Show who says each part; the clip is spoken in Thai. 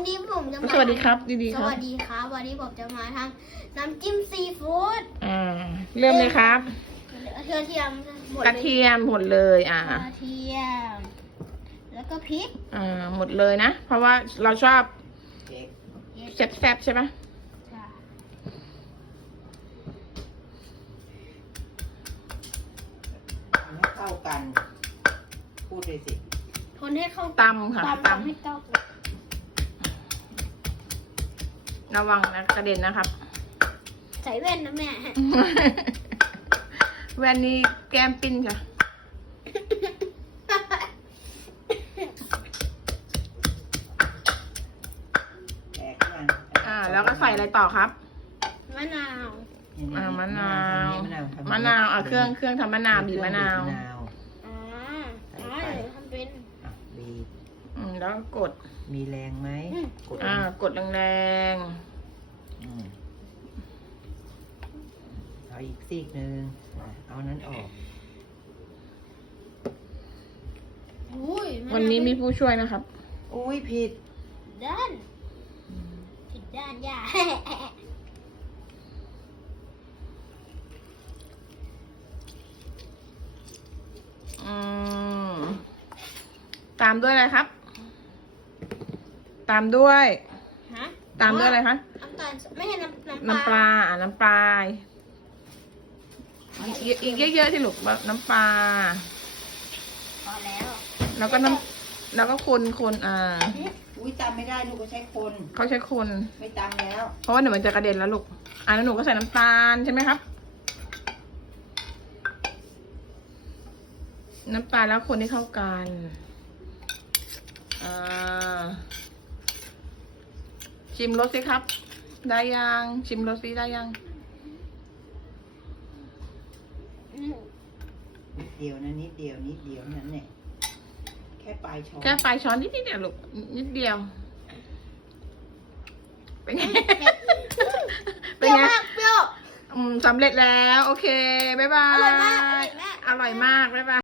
Speaker 1: วันนี้ผมจะมา
Speaker 2: สวัสดีครับดีๆค
Speaker 1: ส
Speaker 2: รับ
Speaker 1: วัสดีครับวันนี้ผมจะมาทำน้ำจิ้มซีฟู้ด
Speaker 2: เริ่มเลยครับ
Speaker 1: กระเทียมหมด
Speaker 2: กระเทียมหมดเลย
Speaker 1: กระเทียมแล้วก็พริก
Speaker 2: หมดเลยนะ เพราะว่าเราชอบ
Speaker 3: เค้ก
Speaker 2: แซ่บๆใช่ไหม
Speaker 1: ค่ะ
Speaker 3: ให้เข้ากัน พูดเลยสิ
Speaker 1: คนให้เข้า
Speaker 2: ตำค่ะ
Speaker 1: ตำให้เข้ากัน
Speaker 2: ระวังนะกระเด็นนะครับ
Speaker 1: ใส่แว่นนะแม่
Speaker 2: แว่นนี้แก้มปิ้นค่ะ
Speaker 3: แตกยัง
Speaker 2: แล้วก็ใส่อะไรต่อครับ
Speaker 1: มะนาว
Speaker 2: มะนาว
Speaker 3: มะนาว
Speaker 2: เครื่องทำมะนาวบีบมะนาว
Speaker 1: อ๋อเดี๋ยวทำเป็น
Speaker 3: บีบ
Speaker 2: แล้วก็กด
Speaker 3: มีแรงไหมกด
Speaker 2: กดแรง
Speaker 3: อืมเอาอีกซีกหนึ่งเอานั้นออก
Speaker 1: อุ้ย
Speaker 2: ๆวันนี้มีผู้ช่วยนะครับ
Speaker 3: อุ้ยผิด
Speaker 1: ด้านผิดด้านย่า
Speaker 2: ตามด้วยอะไรครับ ตามด้วย
Speaker 1: ฮะ
Speaker 2: ตามด้วยอะไรคะ
Speaker 1: น้ำตาลไม่ใช่น้ำ
Speaker 2: น้ำปลาน้ำปลาอีกเยอะๆที่ลูกน้ำปลา
Speaker 1: พอแล้ว
Speaker 2: แล้วก็แล้วก็คน
Speaker 3: อุ้ยตำไม่ได้ลูกก็ใช้คน
Speaker 2: เขาใช้คน
Speaker 3: ไม่ตำแล้ว
Speaker 2: เพราะว่าเดี๋ยวมันจะกระเด็นแล้วลูกแล้วหนูก็ใส่น้ำตาลใช่ไหมครับ น้ำตาลแล้วคนให้เข้ากันชิมรสสิครับ ได้ยังชิมรสสิได้ยัง
Speaker 3: นิดเดียวนะนิดเดียวนั่นเนี่ยแค่ปลายช้อน
Speaker 2: แค่ปลายช้อนนิดเดียวลูกนิดเดียว เป็นไง
Speaker 1: เปรี้ยวมากเปรี้ยว
Speaker 2: สำเร็จแล้ว โอเค บ๊ายบาย
Speaker 1: อร่อยมาก
Speaker 2: อร่อยมาก บ๊ายบาย